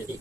Jadi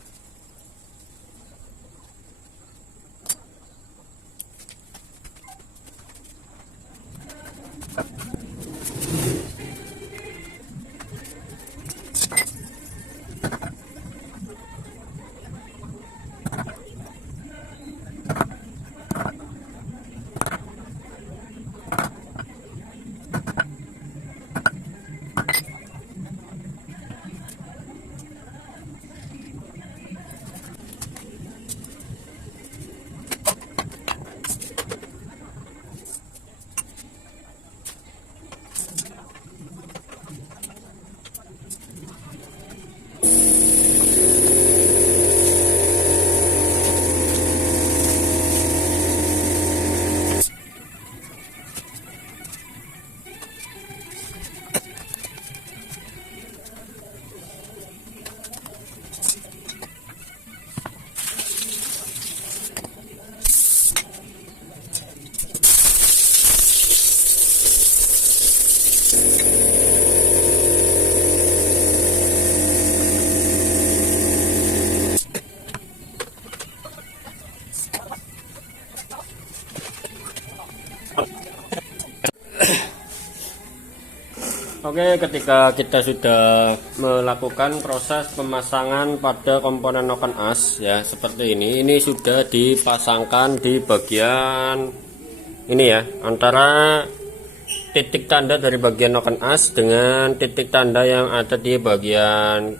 Oke, ketika kita sudah melakukan proses pemasangan pada komponen noken as ya seperti ini sudah dipasangkan di bagian ini ya, antara titik tanda dari bagian noken as dengan titik tanda yang ada di bagian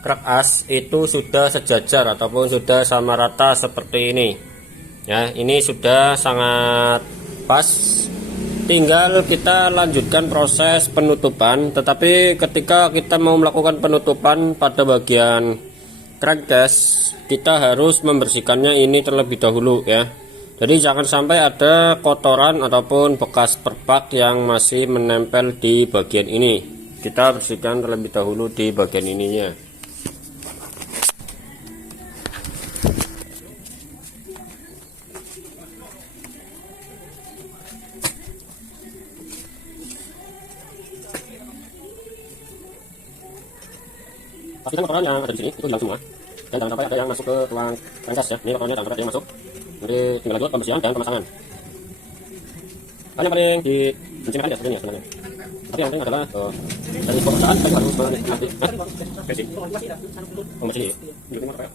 krek as itu sudah sejajar ataupun sudah sama rata seperti ini ya. Ini sudah sangat pas. Tinggal kita lanjutkan proses penutupan, tetapi ketika kita mau melakukan penutupan pada bagian crankcase kita harus membersihkannya ini terlebih dahulu ya. Jadi jangan sampai ada kotoran ataupun bekas perpak yang masih menempel di bagian ini. Kita bersihkan terlebih dahulu di bagian ininya. Pastikan kotoran yang ada di sini itu hilang semua, dan jangan sampai ada yang masuk ke ruang crankcase ya. Ini kotorannya jangan sampai ada yang masuk. Jadi tinggal lanjut pembersihan dan pemasangan. Kan yang paling dibencikan ya sebenarnya sebenarnya. Tapi yang penting adalah dari pemeriksaan kita harus menikmati bersih. Bersih. Ini apa ya?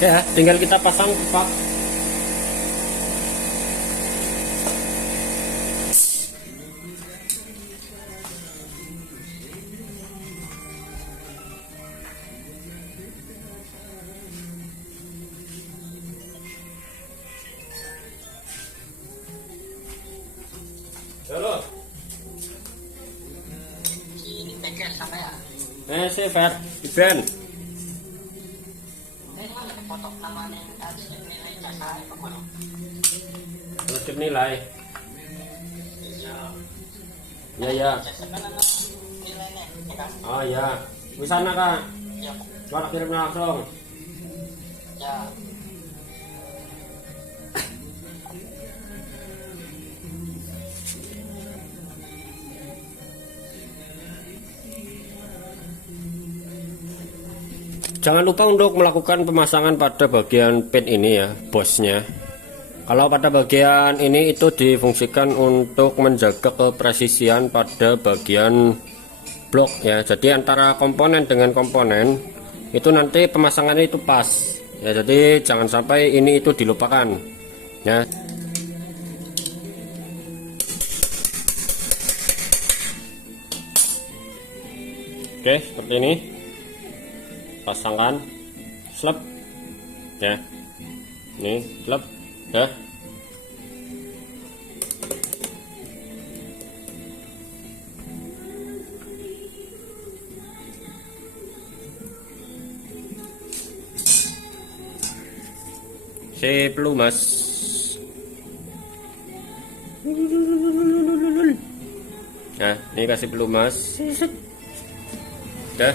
Ya, tinggal kita pasang pak. Halo. Ini bengkel sama ya? Si Fer, Iben. Ini mana dipotong namanya harus nilai jasa apa mana? Terus nilai. Ya. Jasa kan ada nilainya, ya kan? Oh ya. Wisana Kak. Ya, Coba kirim langsung. ya. Jangan lupa untuk melakukan pemasangan pada bagian pin ini ya, bosnya. Kalau pada bagian ini itu difungsikan untuk menjaga kepresisian pada bagian blok ya. Jadi antara komponen dengan komponen itu nanti pemasangannya itu pas ya. Jadi jangan sampai ini itu dilupakan ya. Oke, seperti ini. Pasangkan slep ya, ini slep ya. Si pelumas nah ini kasih pelumas dah.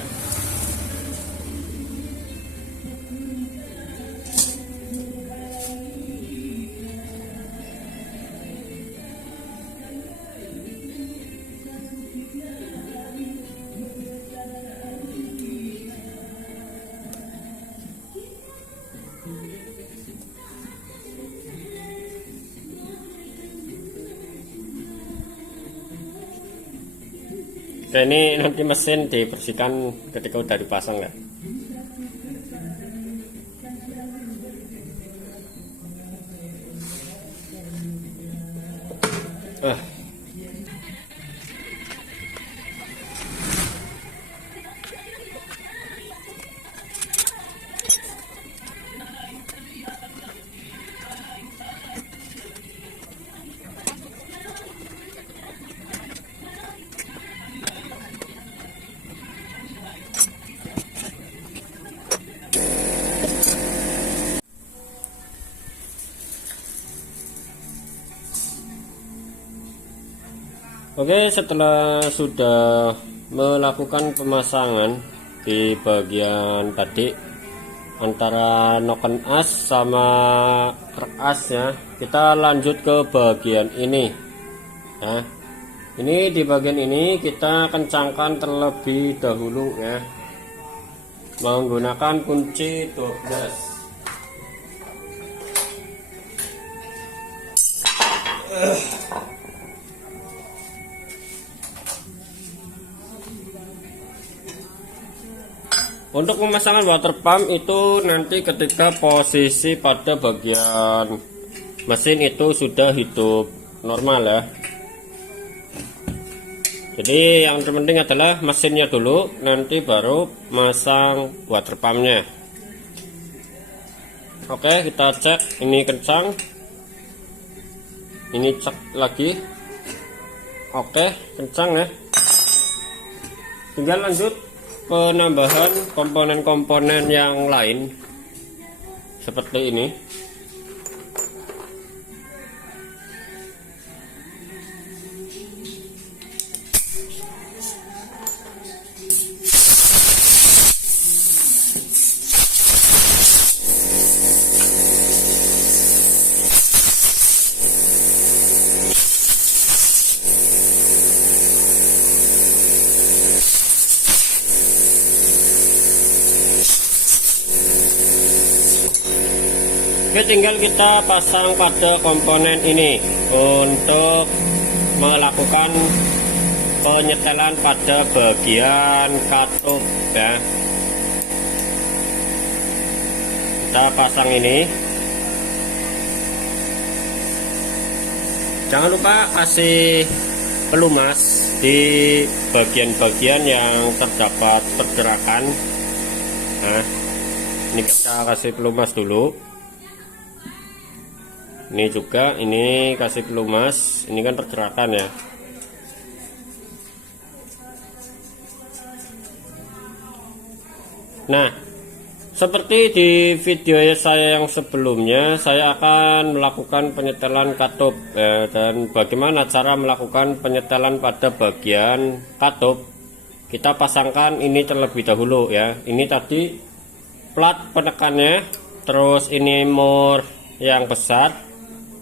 Nah, ini nanti mesin dibersihkan ketika udah dipasang ya. Oke, setelah sudah melakukan pemasangan di bagian tadi antara noken as sama as ya, kita lanjut ke bagian ini. Nah, ini di bagian ini kita kencangkan terlebih dahulu ya, menggunakan kunci 12. Untuk pemasangan water pump itu nanti ketika posisi pada bagian mesin itu sudah hidup normal ya. Jadi yang terpenting adalah mesinnya dulu, nanti baru masang water pumpnya. Oke, kita cek ini kencang, ini cek lagi. Oke, kencang ya. Tinggal lanjut penambahan komponen-komponen yang lain seperti ini. Oke, tinggal kita pasang pada komponen ini untuk melakukan penyetelan pada bagian katup ya. Kita pasang ini. Jangan lupa kasih pelumas di bagian-bagian yang terdapat pergerakan. Nah, ini kita kasih pelumas dulu. Ini juga, ini kasih pelumas, ini kan pergerakan ya. Nah, seperti di video saya yang sebelumnya, saya akan melakukan penyetelan katup dan bagaimana cara melakukan penyetelan pada bagian katup. Kita pasangkan ini terlebih dahulu ya. Ini tadi plat penekannya, terus ini mur yang besar,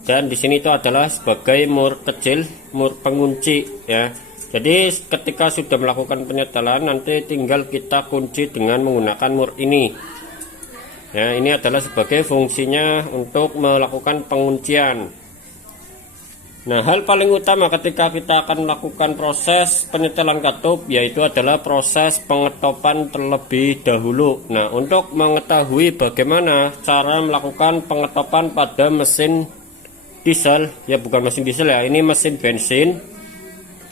dan di sini itu adalah sebagai mur kecil, mur pengunci ya. Jadi ketika sudah melakukan penyetelan, nanti tinggal kita kunci dengan menggunakan mur ini ya. Ini adalah sebagai fungsinya untuk melakukan penguncian. Nah, hal paling utama ketika kita akan melakukan proses penyetelan katup yaitu adalah proses pengetopan terlebih dahulu. Nah, untuk mengetahui bagaimana cara melakukan pengetopan pada mesin diesel, ya bukan mesin diesel ya, ini mesin bensin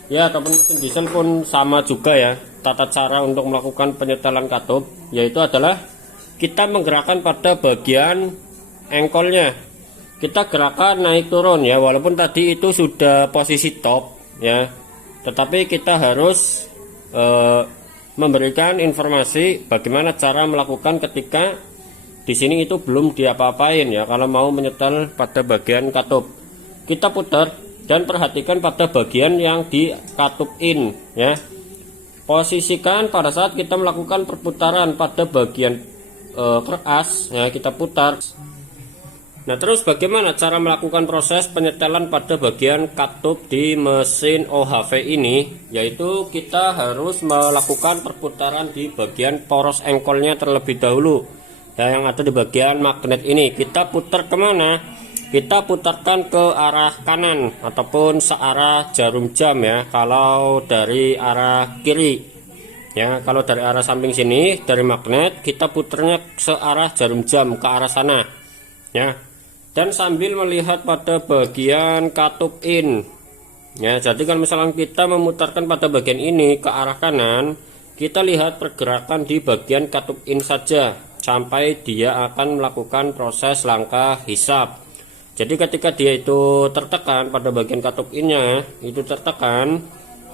ya, ataupun mesin diesel pun sama juga ya. Tata cara untuk melakukan penyetelan katup yaitu adalah kita menggerakkan pada bagian engkolnya. Kita gerakan naik turun ya, walaupun tadi itu sudah posisi top ya, tetapi kita harus memberikan informasi bagaimana cara melakukan ketika di sini itu belum diapa-apain ya. Kalau mau menyetel pada bagian katup, kita putar dan perhatikan pada bagian yang di katup in ya. Posisikan pada saat kita melakukan perputaran pada bagian keras ya, kita putar. Nah, terus bagaimana cara melakukan proses penyetelan pada bagian katup di mesin OHV ini, yaitu kita harus melakukan perputaran di bagian poros engkolnya terlebih dahulu ya, yang ada di bagian magnet ini. Kita putar kemana? Kita putarkan ke arah kanan ataupun searah jarum jam ya, kalau dari arah kiri ya. Kalau dari arah samping sini dari magnet, kita putarnya searah jarum jam ke arah sana ya, dan sambil melihat pada bagian katup in ya. Jadi kalau misalnya kita memutarkan pada bagian ini ke arah kanan, kita lihat pergerakan di bagian katup in saja sampai dia akan melakukan proses langkah hisap. Jadi ketika dia itu tertekan pada bagian katup innya, itu tertekan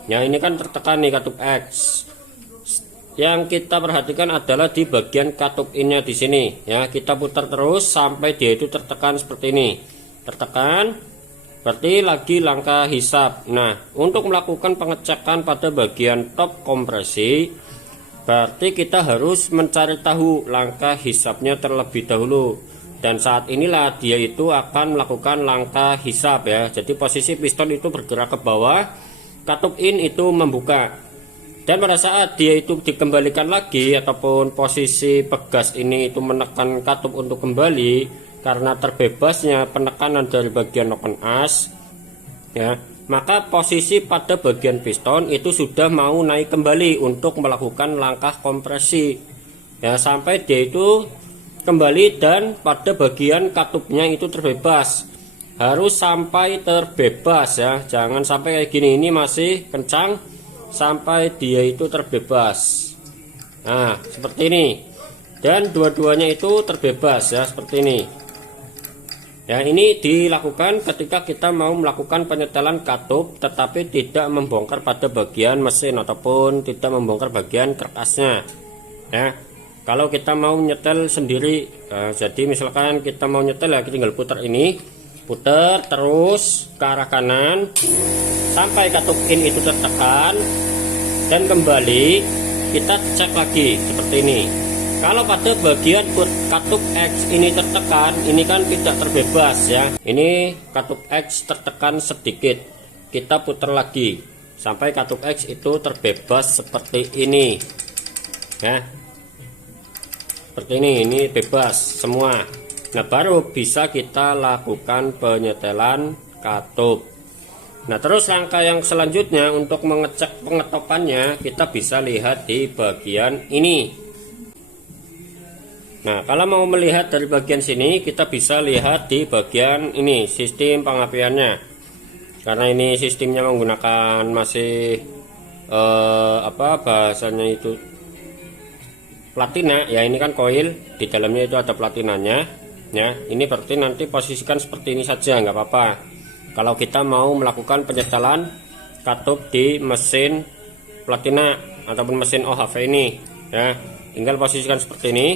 ya, ini kan tertekan nih katup X. Yang kita perhatikan adalah di bagian katup innya di sini ya. Kita putar terus sampai dia itu tertekan seperti ini. Tertekan berarti lagi langkah hisap. Nah, untuk melakukan pengecekan pada bagian top kompresi, berarti kita harus mencari tahu langkah hisapnya terlebih dahulu. Dan saat inilah dia itu akan melakukan langkah hisap ya. Jadi posisi piston itu bergerak ke bawah, katup in itu membuka. Dan pada saat dia itu dikembalikan lagi ataupun posisi pegas ini itu menekan katup untuk kembali karena terbebasnya penekanan dari bagian noken as ya, maka posisi pada bagian piston itu sudah mau naik kembali untuk melakukan langkah kompresi ya, sampai dia itu kembali dan pada bagian katupnya itu terbebas. Harus sampai terbebas ya, jangan sampai kayak gini, ini masih kencang sampai dia itu terbebas. Nah, seperti ini. Dan dua-duanya itu terbebas ya, seperti ini. Ya, ini dilakukan ketika kita mau melakukan penyetelan katup tetapi tidak membongkar pada bagian mesin ataupun tidak membongkar bagian kertasnya. Ya. Kalau kita mau nyetel sendiri, jadi misalkan kita mau nyetel ya, kita tinggal putar ini, putar terus ke arah kanan sampai katup in itu tertekan dan kembali. Kita cek lagi seperti ini. Kalau pada bagian katup X ini tertekan, ini kan tidak terbebas ya, ini katup X tertekan sedikit, kita putar lagi sampai katup X itu terbebas seperti ini ya, seperti ini bebas semua. Nah, baru bisa kita lakukan penyetelan katup. Nah, terus langkah yang selanjutnya untuk mengecek pengetopannya, kita bisa lihat di bagian ini. Nah, kalau mau melihat dari bagian sini, kita bisa lihat di bagian ini, sistem pengapiannya. Karena ini sistemnya menggunakan masih bahasanya itu platina ya, ini kan koil, di dalamnya itu ada platinanya ya. Ini berarti nanti posisikan seperti ini saja, nggak apa-apa. Kalau kita mau melakukan penyetelan katup di mesin platina ataupun mesin OHV ini ya, tinggal posisikan seperti ini.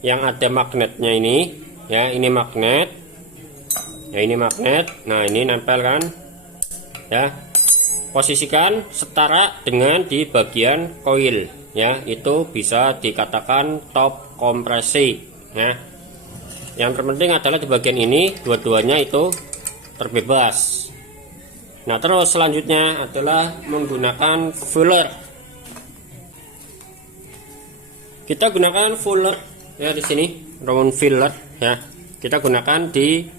Yang ada magnetnya ini, ya, ini magnet. Ya, ini magnet. Nah, ini nempel kan? Ya. Posisikan setara dengan di bagian koil, ya. Itu bisa dikatakan top kompresi, ya. Yang terpenting adalah di bagian ini dua-duanya itu terbebas. Nah, terus selanjutnya adalah menggunakan fuller. Kita gunakan fuller, ya, di sini round filler, ya. Kita gunakan di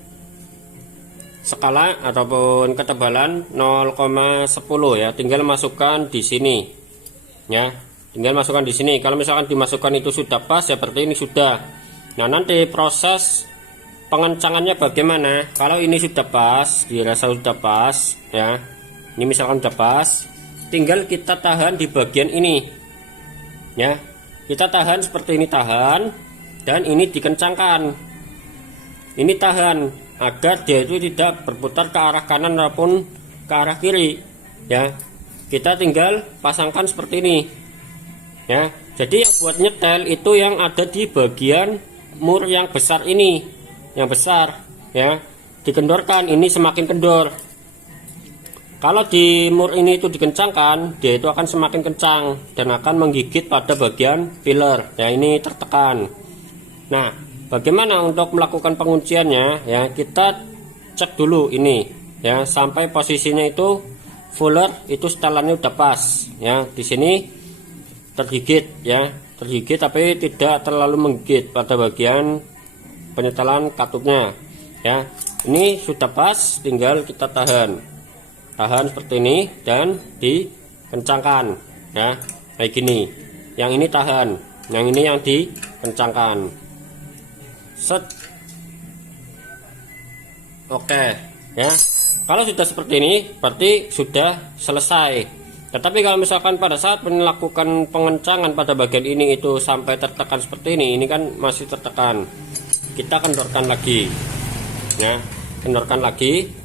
skala ataupun ketebalan 0,10, ya. Tinggal masukkan di sini, ya. Tinggal masukkan di sini. Kalau misalkan dimasukkan itu sudah pas, seperti ini sudah. Nah, nanti proses pengencangannya bagaimana? Kalau ini sudah pas, dirasa sudah pas, ya. Ini misalkan sudah pas, tinggal kita tahan di bagian ini, ya. Kita tahan seperti ini, tahan, dan ini dikencangkan. Ini tahan agar dia itu tidak berputar ke arah kanan maupun ke arah kiri, ya. Kita tinggal pasangkan seperti ini, ya. Jadi yang buat nyetel itu yang ada di bagian mur yang besar ini, yang besar, ya. Dikendorkan, ini semakin kendor. Kalau di mur ini itu dikencangkan, dia itu akan semakin kencang dan akan menggigit pada bagian filler. Ya, ini tertekan. Nah, bagaimana untuk melakukan pengunciannya? Ya, kita cek dulu ini, ya, sampai posisinya itu fuller itu setelannya udah pas. Ya, di sini tergigit, ya, tergigit tapi tidak terlalu menggigit pada bagian penyetelan katupnya. Ya, ini sudah pas, tinggal kita tahan seperti ini dan dikencangkan, ya, kayak gini. Yang ini tahan, yang ini yang dikencangkan. Set. Oke, ya. Kalau sudah seperti ini berarti sudah selesai. Tetapi kalau misalkan pada saat melakukan pengencangan pada bagian ini itu sampai tertekan seperti ini kan masih tertekan, kita kendorkan lagi, ya, kendorkan lagi.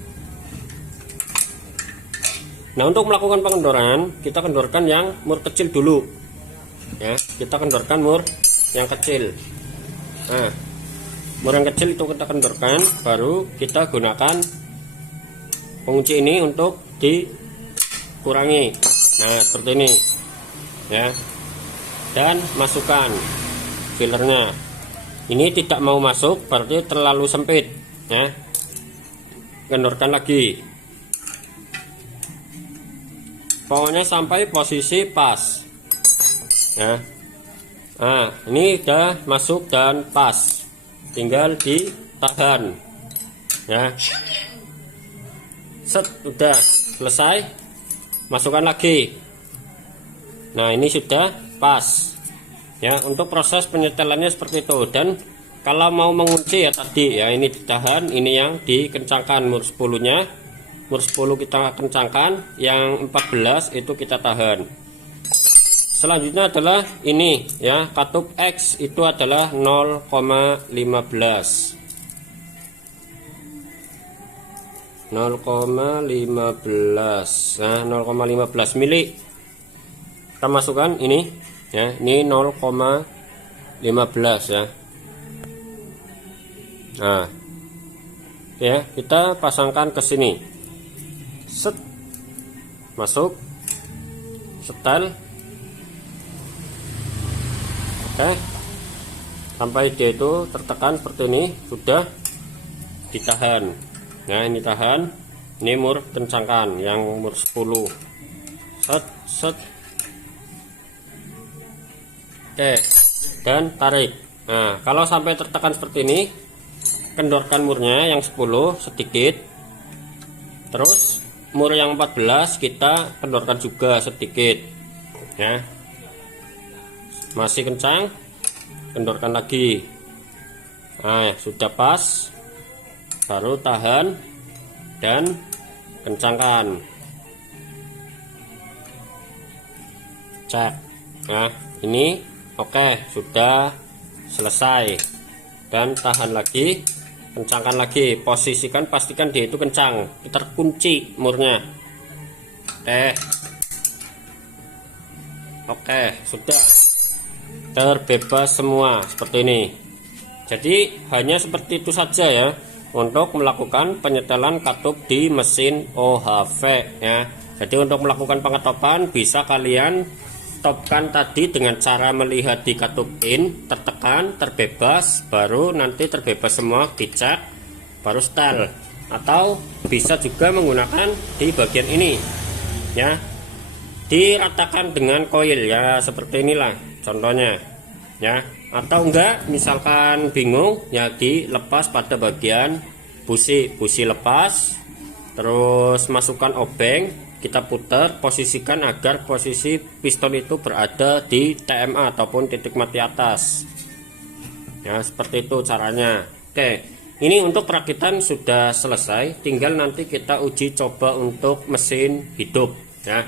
Nah, untuk melakukan pengendoran, kita kendorkan yang mur kecil dulu, ya. Kita kendorkan mur yang kecil. Nah, mur yang kecil itu kita kendorkan, baru kita gunakan pengunci ini untuk dikurangi. Nah, seperti ini, ya. Dan masukkan fillernya. Ini tidak mau masuk, berarti terlalu sempit, ya. Kendorkan lagi. Pokoknya sampai posisi pas, ya. Nah, ini udah masuk dan pas, tinggal ditahan, ya. Set, udah selesai, masukkan lagi. Nah, ini sudah pas, ya. Untuk proses penyetelannya seperti itu. Dan kalau mau mengunci, ya tadi, ya, ini ditahan, ini yang dikencangkan mur 10 nya. Mur 10 kita kencangkan, yang 14 itu kita tahan. Selanjutnya adalah ini, ya, katup X itu adalah 0,15. 0,15. Nah, 0,15 mili. Kita masukkan ini, ya, ini 0,15, ya. Nah, ya, kita pasangkan ke sini. Set, masuk, setel. Oke, sampai dia itu tertekan seperti ini, sudah ditahan. Nah, ini tahan, ini mur kencangkan yang mur 10. Set, set. Oke, dan tarik. Nah, kalau sampai tertekan seperti ini, kendorkan murnya yang 10 sedikit. Terus mur yang 14 kita kendorkan juga sedikit, ya. Masih kencang, kendorkan lagi. Nah, sudah pas, baru tahan dan kencangkan. Cek. Nah, ini oke, sudah selesai. Dan tahan lagi, kencangkan lagi, posisikan, pastikan dia itu kencang, terkunci murnya. Oke, sudah. terbebas semua seperti ini. Jadi hanya seperti itu saja ya untuk melakukan penyetelan katup di mesin OHV ya. Jadi untuk melakukan pengetopan bisa kalian topkan tadi dengan cara melihat di katup in, tertekan, terbebas, baru nanti terbebas semua dicek, baru setel. Atau bisa juga menggunakan di bagian ini ya, diratakan dengan koil ya, seperti inilah contohnya ya. Atau enggak misalkan bingung ya, dilepas pada bagian busi lepas, terus masukkan obeng, kita putar, posisikan agar posisi piston itu berada di TMA ataupun titik mati atas ya, seperti itu caranya. Oke, ini untuk perakitan sudah selesai, tinggal nanti kita uji coba untuk mesin hidup ya.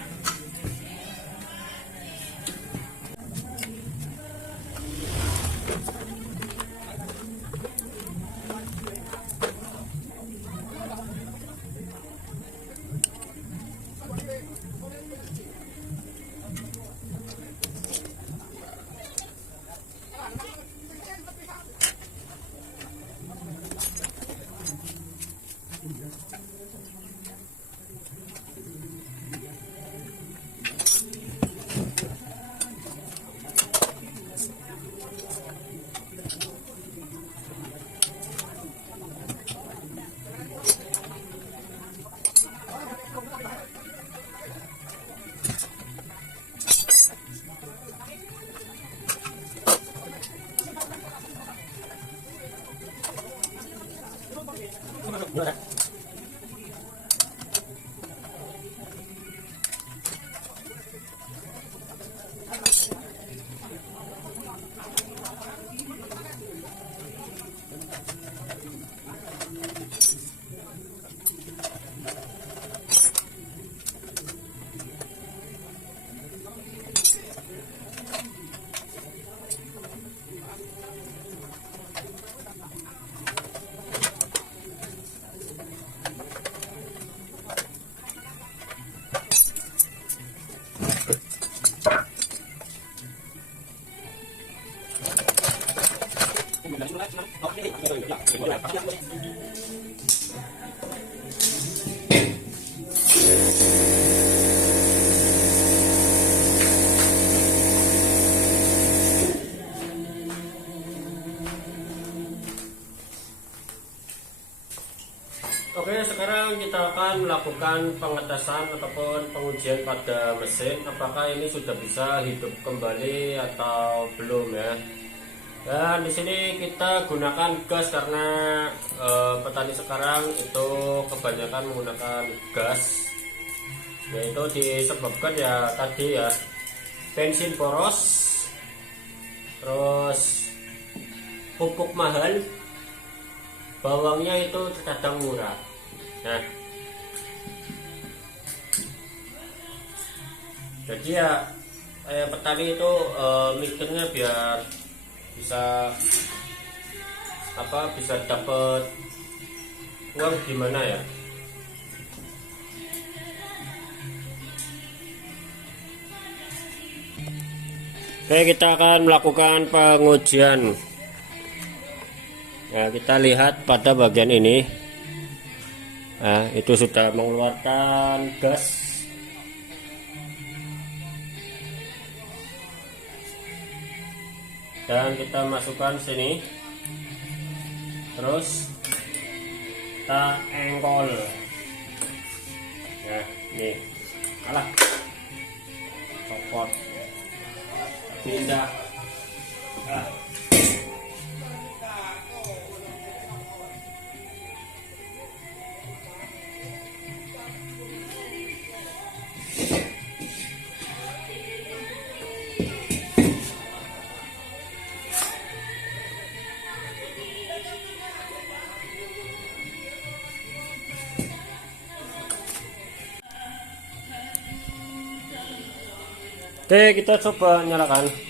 Oke, sekarang kita akan melakukan pengetesan ataupun pengujian pada mesin, apakah ini sudah bisa hidup kembali atau belum ya. Dan di sini kita gunakan gas karena petani sekarang itu kebanyakan menggunakan gas, yaitu disebabkan ya tadi ya, bensin boros, terus pupuk mahal, bawangnya itu terkadang murah. Nah, jadi ya petani itu mikirnya biar bisa bisa dapat uang gimana ya. Oke, kita akan melakukan pengujian. Ya, kita lihat pada bagian ini. Nah, itu sudah mengeluarkan gas. Dan kita masukkan sini. Terus kita engkol. Ya, ini. Alah. Copot. Pindah. Ah. Oke, kita coba nyalakan.